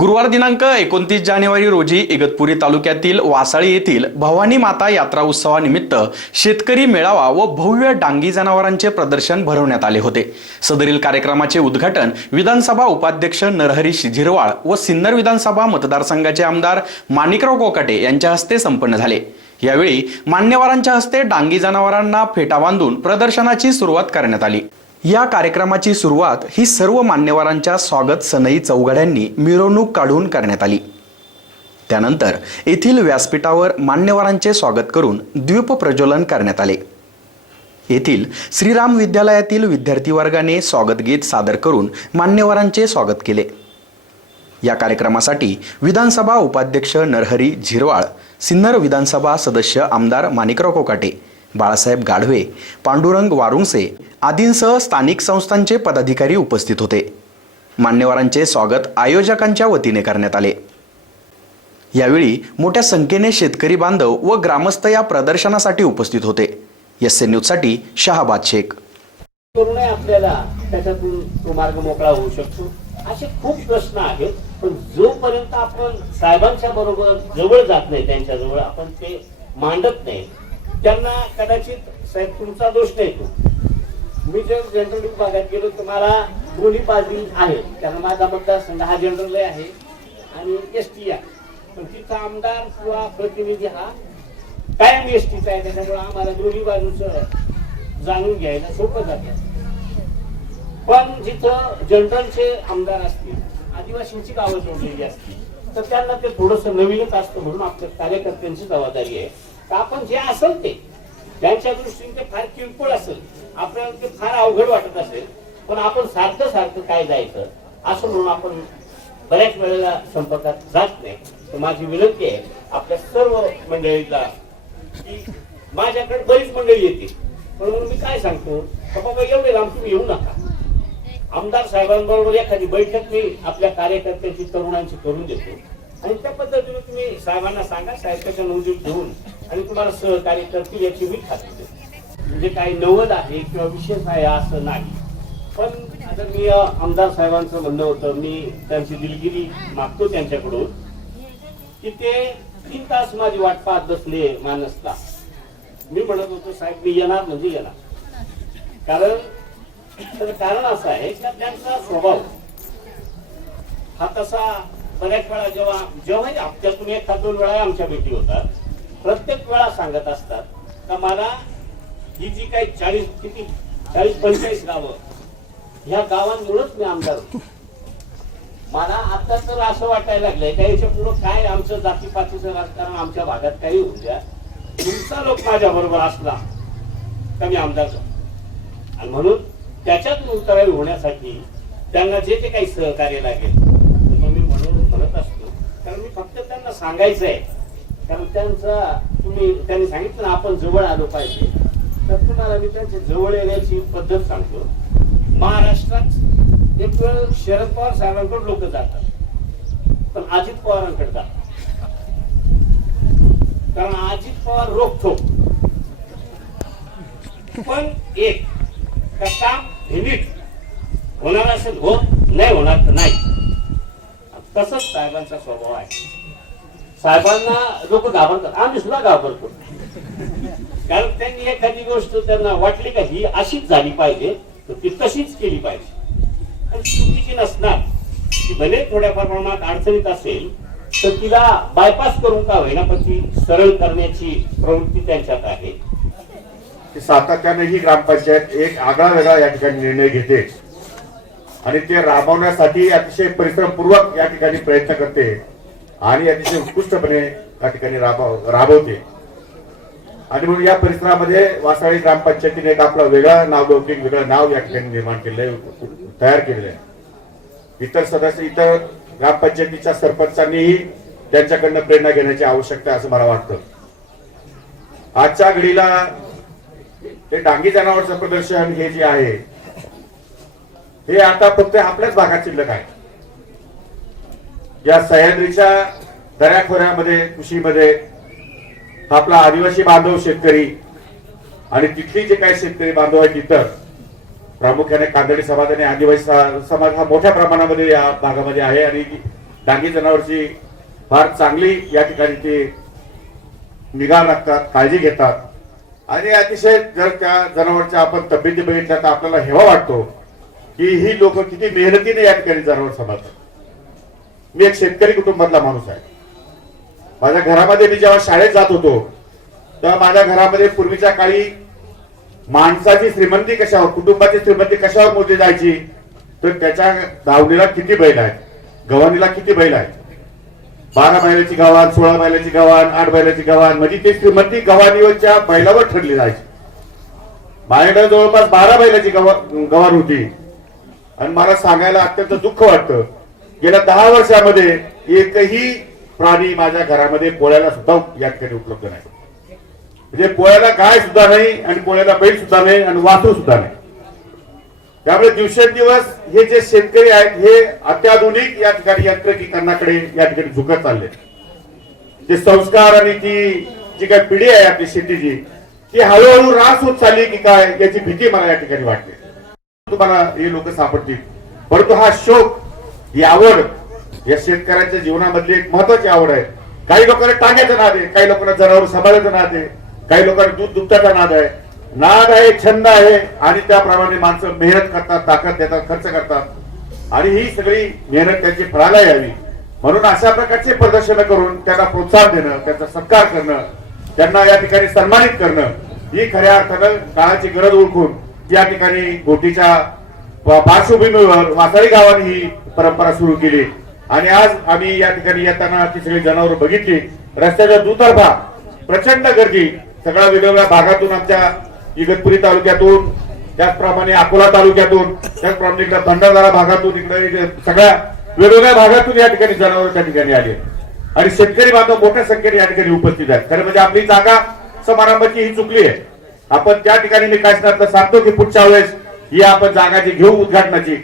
गुरुवार दिनांक एकोणतीस जानेवारी रोजी इगतपुरी तालुक्यातील वासाळी येथील भवानी माता यात्रा उत्सवानिमित्त शेतकरी मेळावा व भव्य डांगी जनावरांचे प्रदर्शन भरवण्यात आले होते. सदरील कार्यक्रमाचे उद्घाटन विधानसभा उपाध्यक्ष नरहरी शिझिरवाळ व सिन्नर विधानसभा मतदारसंघाचे आमदार माणिकराव कोकाटे यांच्या हस्ते संपन्न झाले. यावेळी मान्यवरांच्या हस्ते डांगी जनावरांना फेटा बांधून प्रदर्शनाची सुरुवात करण्यात आली. या कार्यक्रमाची सुरुवात ही सर्व मान्यवरांच्या स्वागत सनई चौघड्यांनी मिरवणूक काढून करण्यात आली. त्यानंतर येथील व्यासपीठावर मान्यवरांचे स्वागत करून द्वीप प्रज्वलन करण्यात आले. येथील श्रीराम विद्यालयातील विद्यार्थी वर्गाने स्वागत गीत सादर करून मान्यवरांचे स्वागत केले. या कार्यक्रमासाठी विधानसभा उपाध्यक्ष नरहरी झिरवाळ सिन्नर विधानसभा सदस्य आमदार माणिकराव कोकाटे बाळासाहेब गाढवे पांडुरंग वारुंसे आदींसह स्थानिक संस्थांचे पदाधिकारी उपस्थित होते. मान्यवरांचे स्वागत आयोजकांच्या वतीने करण्यात आले. यावेळी मोठ्या संख्येने शेतकरी बांधव व ग्रामस्थ या प्रदर्शनासाठी उपस्थित होते. एस एन न्यूजसाठी शहाबाद शेख. करूनही आपल्याला त्याच्यातून तो मार्ग मोकळा होऊ शकतो. असे खूप प्रश्न आहेत पण जोपर्यंत आपण साहेबांच्या बरोबर जवळ जात नाही त्यांच्या जवळ आपण ते मांडत नाही त्यांना कदाचित साहेब तुमचा दोष नाही तो. मी जर जनरल विभागात गेलो तर मला दोन्ही बाजू आहे. कारण माझा मतदारसंघ हा जनरल आहे आणि एस टी आहे. पण तिथं आमदार किंवा प्रतिनिधी हा कायम एस टीचा आहे. त्याच्यामुळे आम्हाला दोन्ही बाजूचं जाणून घ्यायला सोपं जातं. पण जिथं जनरलचे आमदार असतील आदिवासींची गावं जोडलेली असतील तर त्यांना ते थोडस नवीनच असतं म्हणून आपल्या कार्यकर्त्यांची जबाबदारी आहे. तर आपण जे असेल ते त्यांच्या दृष्टीने ते फार किरकोळ असेल. आपल्याला ते फार अवघड वाटत असेल. पण आपण सारखं सारखं काय जायचं असं म्हणून आपण बऱ्याच वेळेला संपर्कात जात नाही. तर माझी विनंती आहे आपल्या सर्व मंडळीला की माझ्याकडे बरीच मंडळी येतील. पण म्हणून मी काय सांगतो बाबा एवढे लांब तुम्ही येऊ नका. आमदार साहेबांबरोबर एखादी बैठक मी आपल्या कार्यकर्त्यांची तरुणांची करून देतो. आणि त्या पद्धतीने तुम्ही साहेबांना सांगा साहेब त्याच्या नोंदी घेऊन आणि तुम्हाला सहकार्य करतील याची मी खात्री देतो. म्हणजे काही नवद आहे किंवा विशेष आहे असं नाही. पण आता मी आमदार साहेबांचं म्हणणं होतं मी त्यांची दिलगिरी मागतो त्यांच्याकडून की ते तीन तास माझी वाट पाहत बसले मानसला मी म्हणत होतो साहेब मी येणार म्हणजे येणार. कारण कारण असं आहे की त्यांचा स्वभाव हा तसा बऱ्याच वेळा जेव्हा जेव्हाही हप्त्यातून एक दोन वेळा आमच्या भेटी होतात प्रत्येक वेळा सांगत असतात का मला ही जी काही चाळीस किती चाळीस पंचेचाळीस गावं ह्या गावांमुळेच मी आमदार होतो. मला आता तर असं वाटायला लागलंय का याच्या पुढं काय आमचं जातीपातीचं राजकारण आमच्या भागात काही होऊ द्या. तुमचा लोक माझ्या बरोबर असला तर मी आमदार आणि म्हणून त्याच्यातून उत्तरावी होण्यासाठी त्यांना जे जे काही सहकार्य लागेल मग मी म्हणून म्हणत असतो. कारण मी फक्त त्यांना सांगायचं आहे कारण त्यांचा तुम्ही त्यांनी सांगितलं ना आपण जवळ आलो पाहिजे. तर तुम्हाला मी त्यांची जवळ येण्याची पद्धत सांगतो. महाराष्ट्रात एक वेळ शरद पवार साहेबांकडे लोक जातात. पण अजित पवारांकडे जातात. कारण अजित पवार रोखतो. पण एक का काम हिनीट होणार असेल हो नाही होणार तर नाही. तसंच साहेबांचा स्वभाव आहे. साहेबांना लोक घाबरतात. आम्ही सुद्धा घाबरतो. कारण त्यांनी एखादी गोष्ट त्यांना वाटली का ही अशीच झाली पाहिजे तर ती तशीच केली पाहिजे. चुकीची नसणार. ती भले थोड्याफार प्रमाणात अडचणीत असेल तर तिला बायपास करून का होईना पण ती सरळ करण्याची प्रवृत्ती त्यांच्यात आहे. सातत्याने ही ग्रामपंचायत एक आगळा वेगळा या ठिकाणी निर्णय घेते. आणि ते राबवण्यासाठी अतिशय परिश्रमपूर्वक या ठिकाणी प्रयत्न करते. आणि अतिशय उत्कृष्टपणे या ठिकाणी राबव राबवते. आणि म्हणून या परिसरामध्ये वासाळी ग्रामपंचायतीने एक आपलं वेगळं नाव लौकिक वेगळं नाव या ठिकाणी निर्माण केलेलं आहे तयार केलेलं आहे. इतर सदस्य इतर ग्रामपंचायतीच्या सरपंचांनीही त्यांच्याकडनं प्रेरणा घेण्याची आवश्यकता आहे असं मला वाटतं. आजच्या घडीला ते डांगी जनावरचं प्रदर्शन हे जे आहे हे आता फक्त आपल्याच भागात शिल्लक आहे. या सह्याद्रीच्या दऱ्याखोऱ्यामध्ये कृषीमध्ये आपला आदिवासी बांधव शेतकरी आणि तिथली जे काही शेतकरी बांधव आहेत तिथं प्रामुख्याने कांदळी समाज आणि आदिवासी समाज हा मोठ्या प्रमाणामध्ये या भागामध्ये आहे आणि डांगी जनावरची फार चांगली या ठिकाणी ते निगा राखतात काळजी घेतात. आणि अतिशय जर त्या जनावरच्या आपण तब्येती बघितल्या तर आपल्याला हेवा वाटतो की ही लोक किती मेहनतीने या ठिकाणी जनावर सांभाळतात. मी एक शेतकरी कुटुंबातला माणूस आहे. माझ्या घरामध्ये मी जेव्हा शाळेत जात होतो तेव्हा माझ्या घरामध्ये पूर्वीच्या काळी माणसाची श्रीमंती कशावर कुटुंबाची श्रीमंती कशावर मोजली जायची? तर त्याच्या दावणीला किती बैल आहेत? गव्हाणीला किती बैल आहेत? बारा बैलाची गव्हाण सोळा बैलाची गव्हाण आठ बैलाची गव्हाण म्हणजे ती श्रीमंती गव्हाणीवरच्या बैलावर ठरली जायची. माझ्याकडे जवळपास बारा बैलाची गव्हा- गव्हाण होती. आणि मला सांगायला अत्यंत दुःख वाटतं गेल्या दहा वर्षामध्ये एकही प्राणी माझ्या घरामध्ये पोळ्याला सुद्धा या ठिकाणी उपलब्ध नाही. म्हणजे पोळ्याला गाय सुद्धा नाही आणि पोळ्याला बैल सुद्धा नाही आणि वासरू सुद्धा नाही. त्यामुळे दिवसेंदिवस हे जे शेतकरी आहेत हे अत्याधुनिक या ठिकाणी यंत्रकीकरणाकडे या ठिकाणी झुकत चालले जे संस्कार आणि ती जी काही पिढी आहे आपली शेतीची ती हळूहळू रास होत चालली की काय याची भीती मला या ठिकाणी वाटते. तुम्हाला हे लोक सापडतील. परंतु हा शोक ही आवड या शेतकऱ्यांच्या जीवनामधली एक महत्वाची आवड आहे. काही लोकांना टांग्याचं नाद आहे काही लोकांना जनावर सांभाळायचं नाद आहे काही लोकांना दूध दुपटाचा नाद आहे. नाद आहे छंद आहे आणि त्याप्रमाणे माणसं मेहनत करतात ताकद देतात खर्च करतात. आणि ही सगळी मेहनत त्यांची फळाला यावी. म्हणून अशा प्रकारचे प्रदर्शन करून त्यांना प्रोत्साहन देणं त्यांचा सत्कार करणं त्यांना या ठिकाणी सन्मानित करणं ही खऱ्या अर्थानं काळाची गरज ओळखून या ठिकाणी गोटीच्या पार्श्वभूमीवर वासाळी गावाने ही परंपरा सुरू केली. आणि आज आम्ही या ठिकाणी येताना ती सगळी जनावर बघितली. रस्त्याच्या दुतर्फा प्रचंड गर्दी. सगळ्या वेगवेगळ्या भागातून आमच्या इगतपुरी तालुक्यातून त्याचप्रमाणे अकोला तालुक्यातून त्याचप्रमाणे इकडे भंडारदारा भागातून इकडे सगळ्या वेगवेगळ्या भागातून या ठिकाणी जनावर त्या ठिकाणी आले आणि शेतकरी बांधव मोठ्या संख्येने या ठिकाणी उपस्थित आहेत. खरं म्हणजे आपली जागा समारंभाची ही चुकली आहे. आपण त्या ठिकाणी मी काय सांगतो की पुढच्या वेळेस ही आपण जागा जी घेऊ उद्घाटनाची.